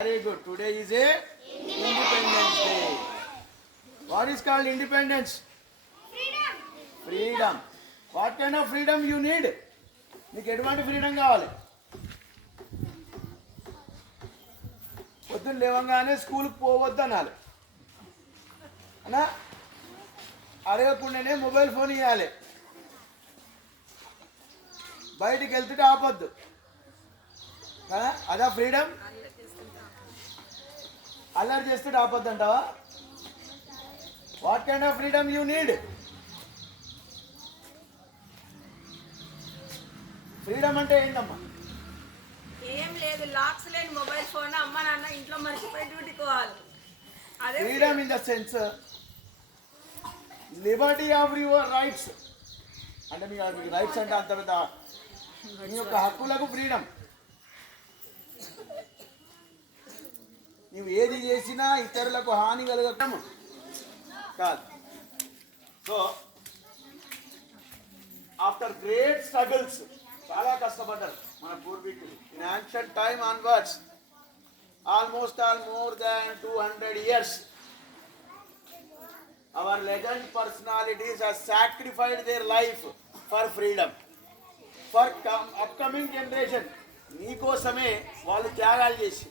Very good. Today is a Independence Day. What is called independence? Freedom. What kind of freedom you need? నీకు ఎటువంటి freedom కావాలి? పొద్దున్న లేవగానే స్కూల్కి పోవద్దు అనాలి అన్నా, అడగకుండానే మొబైల్ ఫోన్ ఇవ్వాలి, బయటికి వెళ్తుంటే ఆపొద్దు కదా, అదా ఫ్రీడమ్? అల్లరి చేస్తుంటే ఆపొద్దు అంటావా? What kind of freedom you need? Freedom అంటే ఏంటమ్మా? ఏం లేదు, లాక్స్ లేని మొబైల్ ఫోన్ అమ్మ నాన్న ఇంట్లో మర్చిపోయి డ్యూటీకి పోవాలి. అదే freedom in the sense Liberty of your rights. అంటే మీకు రైట్స్ అంటే అంత పెద్ద మీ యొక్క హక్కులకు ఫ్రీడమ్. నువ్వు ఏది చేసినా ఇతరులకు హాని కలగటం కాదు. సో ఆఫ్టర్ గ్రేట్ స్ట్రగుల్స్, చాలా కష్టపడ్డారు మన పూర్వీకులు. In ancient time onwards, almost more than 200 years, our legend personalities have sacrificed their life for freedom, for upcoming generation. నీకోసమే వాళ్ళు త్యాగాలు చేసి,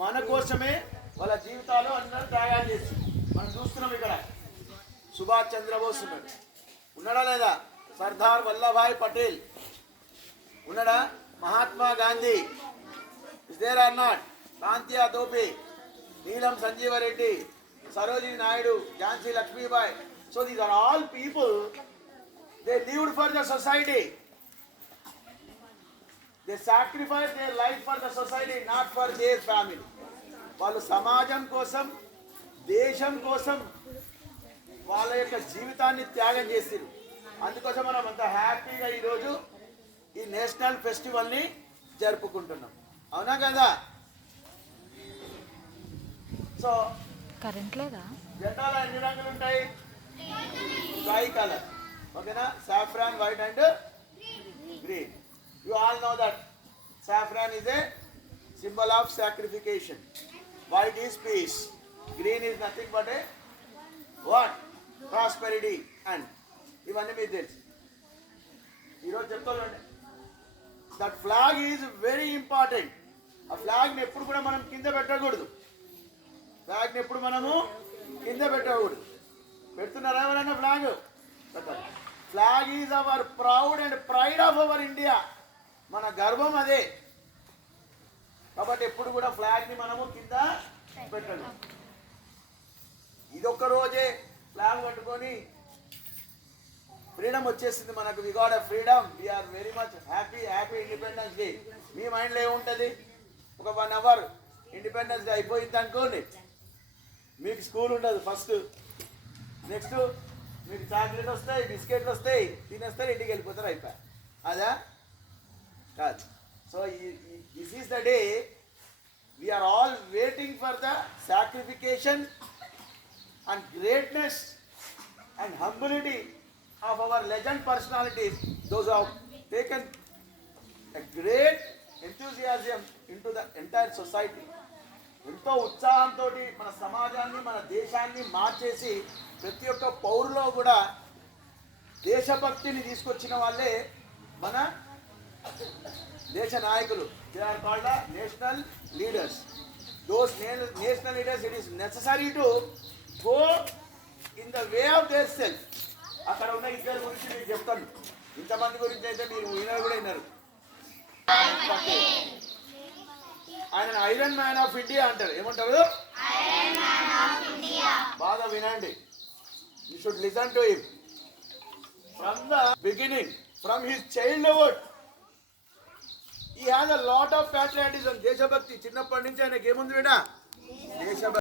మన కోసమే వాళ్ళ జీవితాలు అందరూ త్యాగాలు చేసి మనం చూస్తున్నాం. ఇక్కడ సుభాష్ చంద్రబోస్ ఉన్నాడు, ఉన్నాడా లేదా? సర్దార్ వల్లభాయ్ పటేల్ ఉన్నాడా? Mahatma Gandhi is there or not? Tantia Tope, Neelam Sanjiva Reddy, Sarojini Naidu, Jhansi Lakshmibai. So these are all people, they lived for the society. They sacrificed their life for the society, not for their family. వాళ్ళు సమాజం కోసం, దేశం కోసం వాళ్ళ యొక్క జీవితాన్ని త్యాగం చేసిరు. అందుకోసం మనం అంత హ్యాపీగా ఈరోజు ఈ నేషనల్ ఫెస్టివల్ని జరుపుకుంటున్నాం, అవునా కదా? సో కరెంట్ లేదా? జెండాలో ఎన్ని రంగులు ఉంటాయి? స్కై కలర్, ఓకేనా? Saffron, white and green. You all know that saffron is a symbol of sacrification. White is peace. Green is nothing but a what? Prosperity. And ఇవన్నీ మీకు తెలుసు. ఈరోజు చెప్తానండి, that flag is very important. ఆ ఫ్లాగ్ని ఎప్పుడు కూడా మనం కింద పెట్టకూడదు. ఫ్లాగ్ని ఎప్పుడు మనము కింద పెట్టకూడదు. పెడుతున్నారా ఎవరైనా flag? Flag is our proud and pride of our India. మన గర్వం అదే. కాబట్టి ఎప్పుడు కూడా ఫ్లాగ్ని మనము కింద పెట్టాలి. ఇదొక్క రోజే ఫ్లాగ్ పట్టుకొని ఫ్రీడమ్ వచ్చేసింది మనకు. We got a freedom, we are very much happy Independence Day. మీ మైండ్లో ఏముంటుంది? ఒక 1 hour ఇండిపెండెన్స్ డే అయిపోయింది అనుకోండి, మీకు స్కూల్ ఉండదు ఫస్ట్. నెక్స్ట్ మీకు చాక్లెట్ వస్తాయి, బిస్కెట్లు వస్తాయి, తినేస్తారు, ఇంటికి వెళ్ళిపోతారు, అయిపోయి. అదా? కాదు. So this is the day we are all waiting for the sacrification and greatness and humbility of our legend personalities, those have taken a great enthusiasm into the entire society. ఎంతో ఉత్సాహంతో మన సమాజాన్ని, మన దేశాన్ని మార్చేసి ప్రతి ఒక్క పౌరులో కూడా దేశభక్తిని తీసుకొచ్చిన వాళ్ళే మన దేశ నాయకులు. They are called the national leaders. Those national leaders, it is necessary to go in the way of their self. అక్కడ ఉన్న ఇద్దరు గురించి మీకు చెప్తాను. ఇంతమంది గురించి అయితే మీరు వినరు కూడా విన్నారు. ఆయన ఐరన్ మ్యాన్ ఆఫ్ ఇండియా అంటారు. ఏమంటారు? బాగా వినండి. You should listen to him. From the beginning, from his childhood, he has a lot of patriotism, దేశభక్తి. చిన్నప్పటి నుంచి ఆయనకి ఏముంది బేటా? దేశభక్తి.